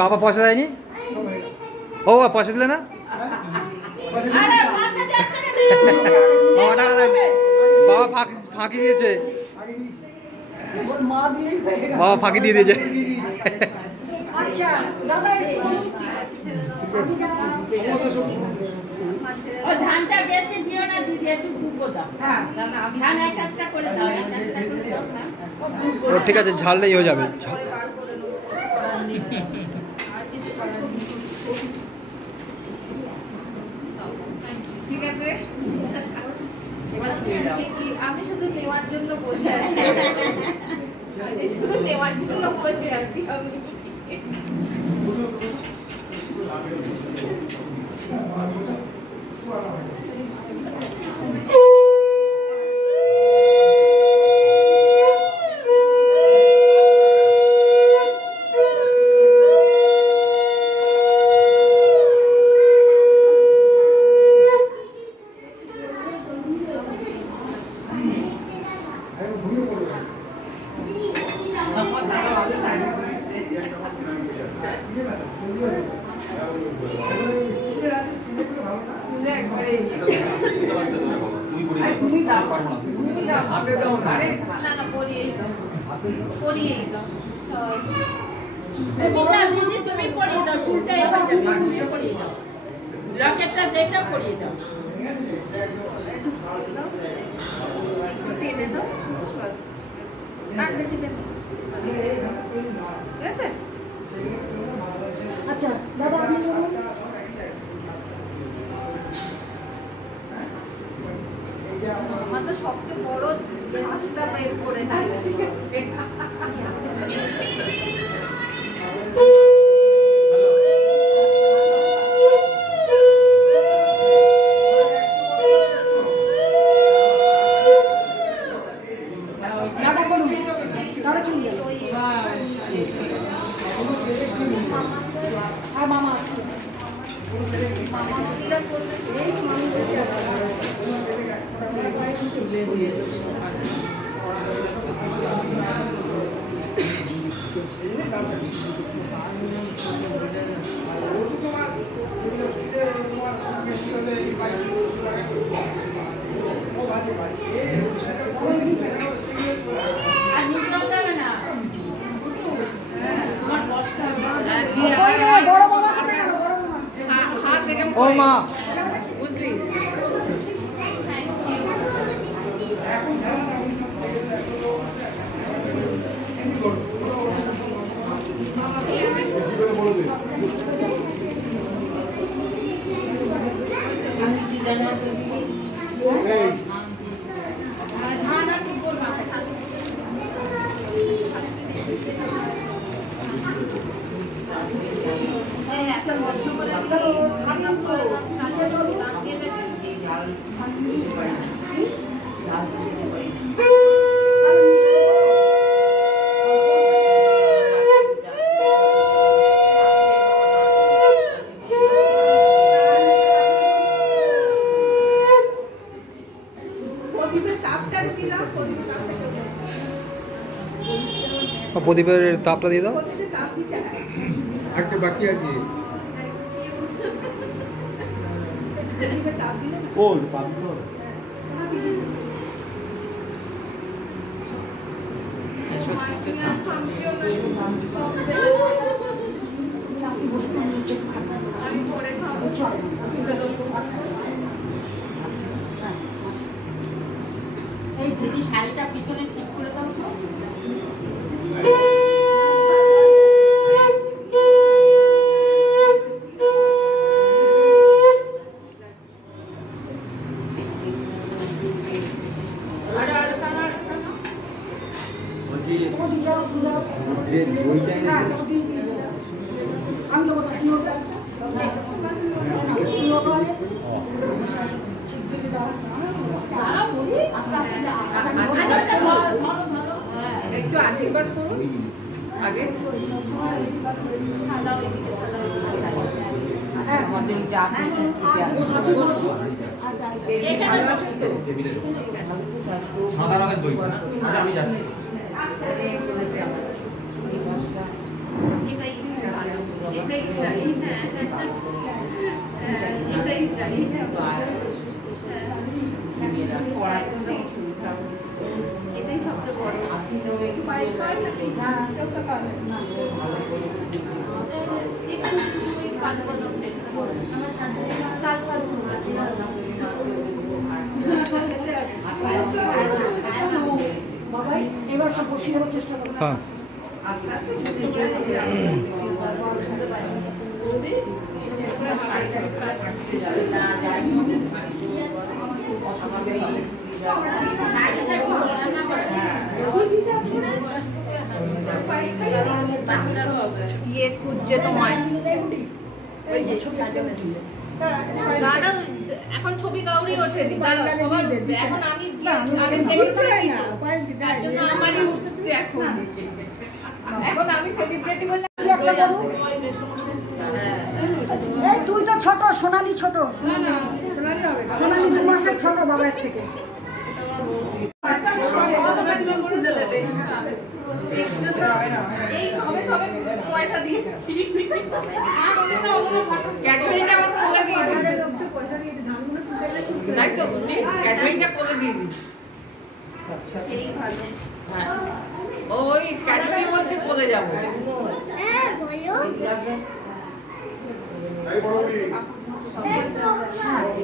বাবা পয়সা দেয়নি? ও পয়সা দিলে না? বাবা ফাঁকি দিয়েছে, বাবা ফাঁকি দিয়ে দিয়েছে। ধানটা বেশি দিও না দিদি, একটু দুটো দাও। ধান একটা করে দাও। ঠিক আছে, ঝালটাই হয়ে যাবে। ঠিক আছে, আমি শুধু নেওয়ার জন্য বসে আছি, শুধু নেওয়ার জন্য বসে আছি আমি। তুমি পরিয়ে দাও, চুলটা এবার পরিয়ে দাও, লকেটটা দেখে পরিয়ে দাও। আচ্ছা দাদা, আপনি আমার তো সবচেয়ে বড় হাসিটা বের করে দিয়েছে, ঠিক আছে। ও মা বুঝলি প্রদীপের তাপটা দিয়ে দাও। একটা বাকি আছে ও পাবি তো এই দিদি শাড়িটা পিছনে ঠিক করে দাও তো। আমি দেবো একটু আশীর্বাদ করুন আগে সাদা রঙের দই আমি যাচ্ছি এটাই সবচেয়ে বড় বাবাই এবার সব বসিয়ে দেওয়ার চেষ্টা করো। হ্যাঁ ইয়ে খুঁজছে তোমায় দাদা এখন ছবি কাউরি ওঠে দাঁড়াও সবার এখন আমি সেলিব্রিটি তার জন্য আমারই উঠছে এখন এখন আমি সেলিব্রিটি বলে এই তুই তো ছোট, সোনালি ছোট, সোনালি 2 মাসের ছোট বাবার থেকে। এই সবে সবে পয়সা দিয়েছি ক্যাডবেরিটা আমার কোলে দিয়ে দিই তাই তো ক্যাডবেরিটা কোলে দিয়ে দিই এই ভালো ওই ক্যাডবেরি বলছে কোলে যাবো হ্যাঁ বলো হ্যাঁ ওই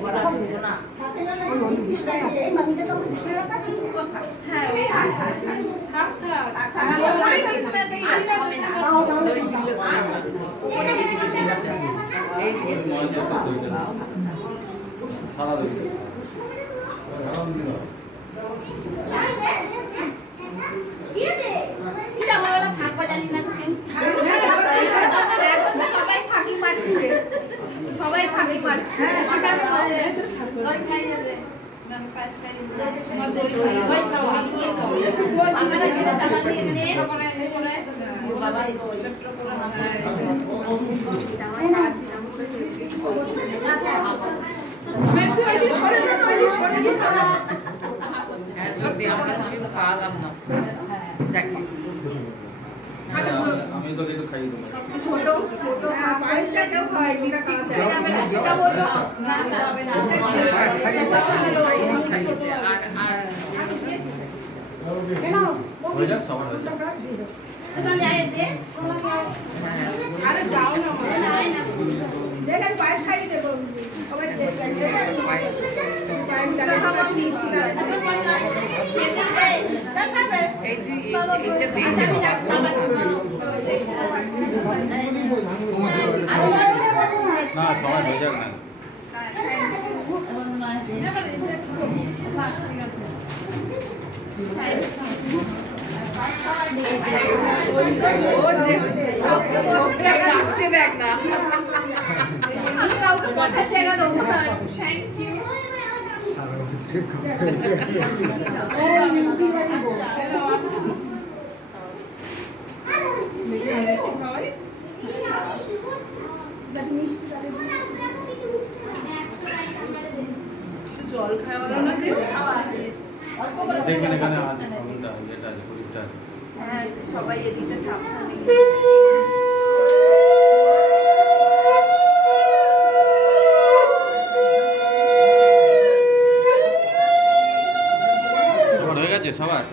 সাদা দই সবাই ফাঁকি মারছে সবাই ফাঁকি মারছে খাওয়ালাম না দেখি আমি তোকে একটু খাইয়ে দেবো ছোট ছোট পায়েসটা কেউ খায় এটা বলো না হয়ে যাক সবার হয়ে যাক আরে যাও না না সবাই হয়ে যাক না দেখ না কাউকে বসার জায়গা দেবো না। Thank you. জল খাওয়া না দেখবেন এখানে আছে এটা আছে পরীক্ষা আছে। হ্যাঁ সবাই এদিকে সাবধানে হয়ে গেছে সবার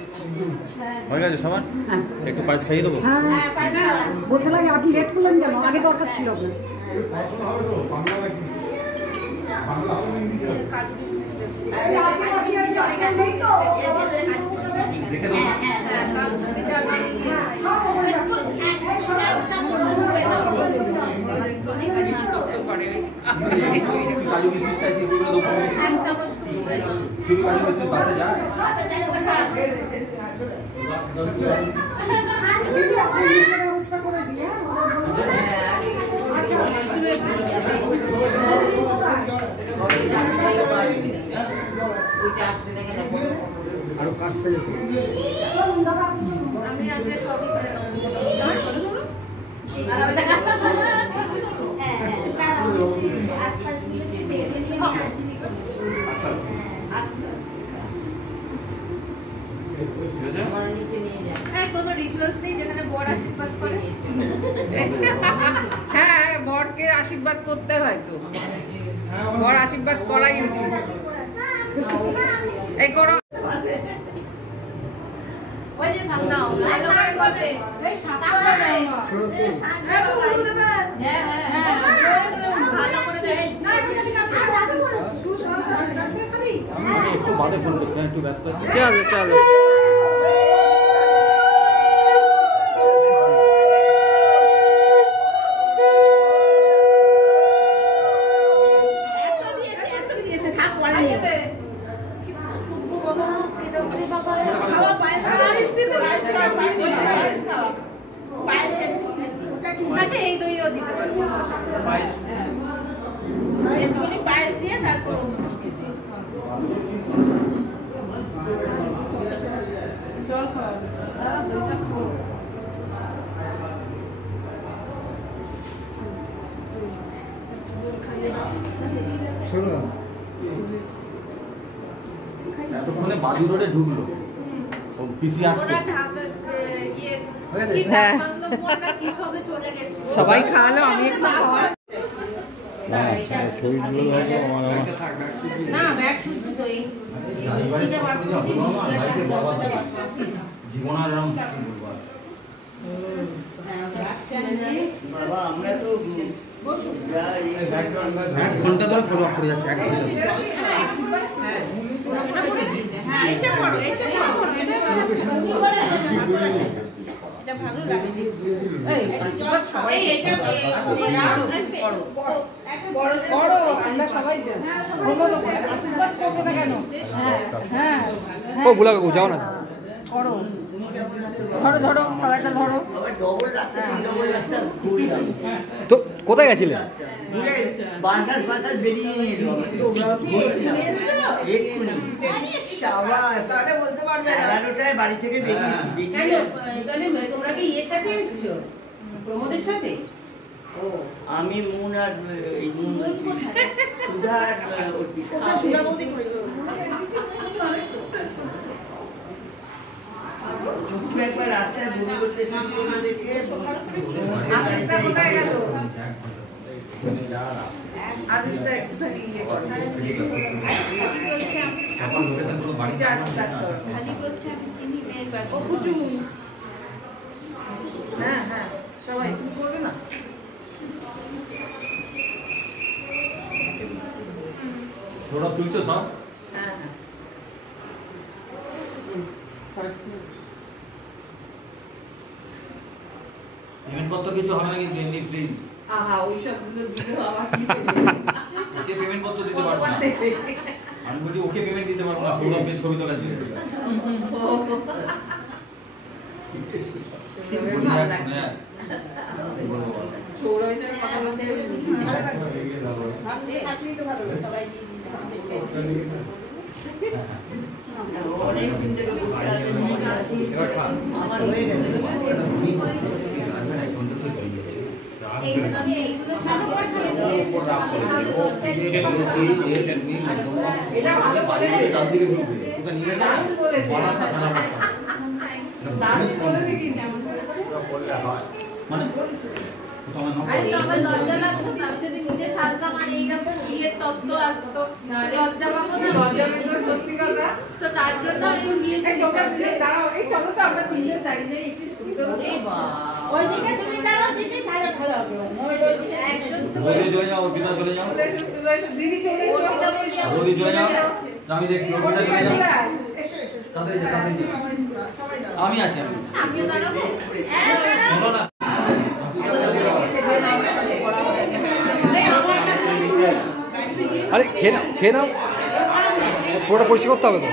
হয়ে গেছে সবার একটু পায়েস খাইয়ে দেবো। বলতে লাগে আপনি লেট করলেন কেন? আগে দরকার ছিল আপনার। রেখে দেবো কাজু কিশমিশ চাইছি এগুলো দেবো তুমি কাজু কিশমিশ বাসে যায় ব্যবস্থা করে দিয়ে আরো কাজ থেকে আমি আজকে সবই করে কোনো রিচুয়ালস নেই যেখানে বর আশীর্বাদ করে? হ্যাঁ বরকে আশীর্বাদ করতে হয় তো, বর আশীর্বাদ করাই উচিত। এই করো ওই যে সামনাও ভালো করে করবে এই সামনে হ্যাঁ ভালো করে দে না একটু বাদে ফোন করছি একটু ব্যস্ত আছি। চলো চলো আচ্ছা এই দইও দিতে পারবো পায়েস দিয়ে তারপর জল খাওয়া দইটা খাও শোনো এতক্ষণে বাজু রোডে ঢুকলো ও পিসি আসছে সবাই খাওয়ালো আমি একটু না ব্যাগ শুদ্ধ দই জীবন আর রাম বাবা আমরা তো এক ঘন্টা ধরে ফলো আপ করে যাচ্ছে। আমরা সবাই আশীর্বাদ করবো না কেন? হ্যাঁ ও বুলা কাকু যাও না। করো ধরো ধরো সবাইটা ধরো। ডবল রাস্তা ডবল রাস্তা তো কোথায় গেছিলেন? বাসার বাসার বেরিয়ে এলো এক্ষুনি 11টায় বাড়ি থেকে বেরিয়েছি। তোমরা কি ইয়ের সাথে এসছো প্রমোদের সাথে? আমি মুন আর এই মুন সুধা আর অর্পিতা একবার রাস্তায় বমি করতে দেখে আশিসদা কোথায় গেল? আশিসদা একটুখানি ইয়ে করো। এখন লোকেশন পুরো বাড়ি এটা আশীর্বাদ করো। ও কুচু। হ্যাঁ হ্যাঁ সবাই তুমি করবে না? তোরা তুলছো সব হ্যাঁ হ্যাঁ কিছু হবে না কিন্তু এমনি ফ্রি। আহা ওইসব গুলো দিলেও আমার কি ওকে পেমেন্ট করতে দিতে পারবো না। আমি বলি ওকে পেমেন্ট দিতে পারবো না, সৌরভকে ছবি তোলা দিতে। সৌরভের সঙ্গে কথা বলতে অনেক দিন থেকে বসে আছে, আমার হয়ে গেছে। এটা ভালো বলেছে, দারুণ বলেছে, দারুণ বলেছে কিন্তু আরে আমার লজ্জা লাগতো না, আমি যদি নিজে সাজতাম আর এইরকম বিয়ের তত্ত্ব আসতো লজ্জা পাবো না। লজ্জা পেতো, সত্যি কথা। তো তার জন্য আমি নিয়েছি। এই তোমরা দাঁড়াও, এই চলো তো আমরা তিনজন সাইড দিয়ে একটু ছবি তো ওইদিকে তুমি দাঁড়াও, দিদি ভালো ভালো হবে। রোদি চলে যাও, অর্পিতা চলে যাও, দিদি চলে এসো, রোদি চলে যাও, আমি দেখছি অর্পিতা চলে যাও, এসো এসো তাড়াতাড়ি যাও, তাড়াতাড়ি যাও। আমি আছি, আমি আমিও দাঁড়াবো। চলো না। আরে খেয়ে নাও, খেয়ে নাও, পুরোটা পরিষ্কার করতে হবে তো।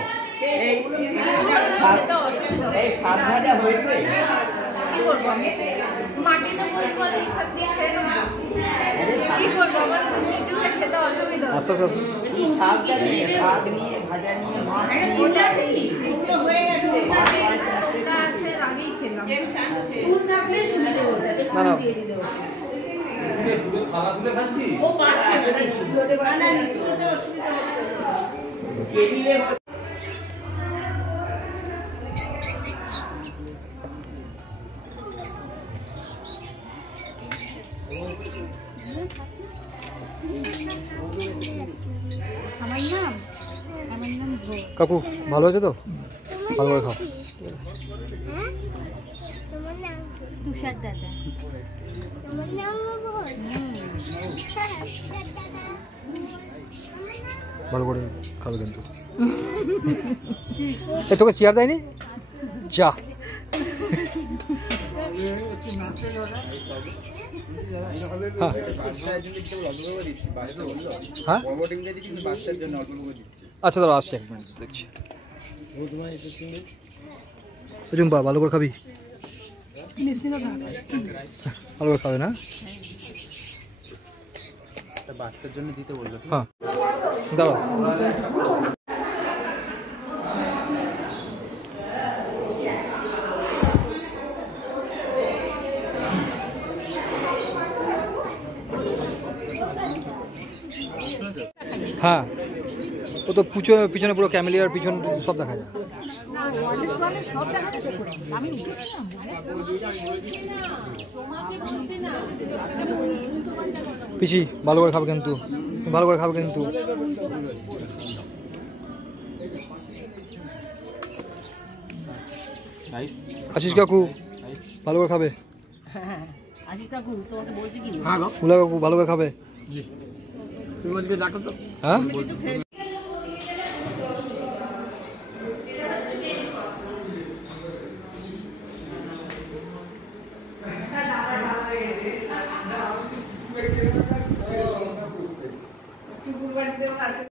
এই সাত ভাজা হয়েছে, কি করবো আমি? মাটিতে বসবো আর এইখান দিয়ে খেয়ে নেবো। কি করবো? আমার কিছু খেতে অসুবিধা হচ্ছে। আচ্ছা আচ্ছা, এই শাকটা নিয়ে, শাক নিয়ে, ভাজা নিয়ে, মাছ নিয়ে, ওটা আছে কি? হয়ে গেছে। ওটা আছে, আগেই খেলাম। ফুল থাকলে সুবিধা হতো, না না, দিয়ে দিলে হতো। পুরো খাওয়া তুলে খাচ্ছি। ও পাচ্ছে না কিছু। না নিচু হতে অসুবিধা হচ্ছে। কেরিলে কাকু ভালো আছে তো? ভালো করে খাও। তোমার নাম তুষার দাদা। তোমার নাম ভালো করে খাবে কিন্তু। এ তোকে চেয়ার দেয়নি? যা। হ্যাঁ, আচ্ছা দাঁড়া, আসছে 1 মিনিট দেখছি। জুম্পা ভালো করে খাবি, ভালো করে খাবে না? বাচ্চার জন্য দিতে বললো। হ্যাঁ দাঁড়াও, হ্যাঁ ও তো পিছনে পুরো ক্যামেলিয়ার পিছন সব দেখা যায়। পিছি ভালো করে খাবে কিন্তু, ভালো করে খাবে কিন্তু। আশিস কাকু ভালো করে খাবে। আশিস কাকু তোমাকে বলছি কি? মুলা কাকু ভালো করে খাবে। হ্যাঁ ফুলবাড়িতেও আছে।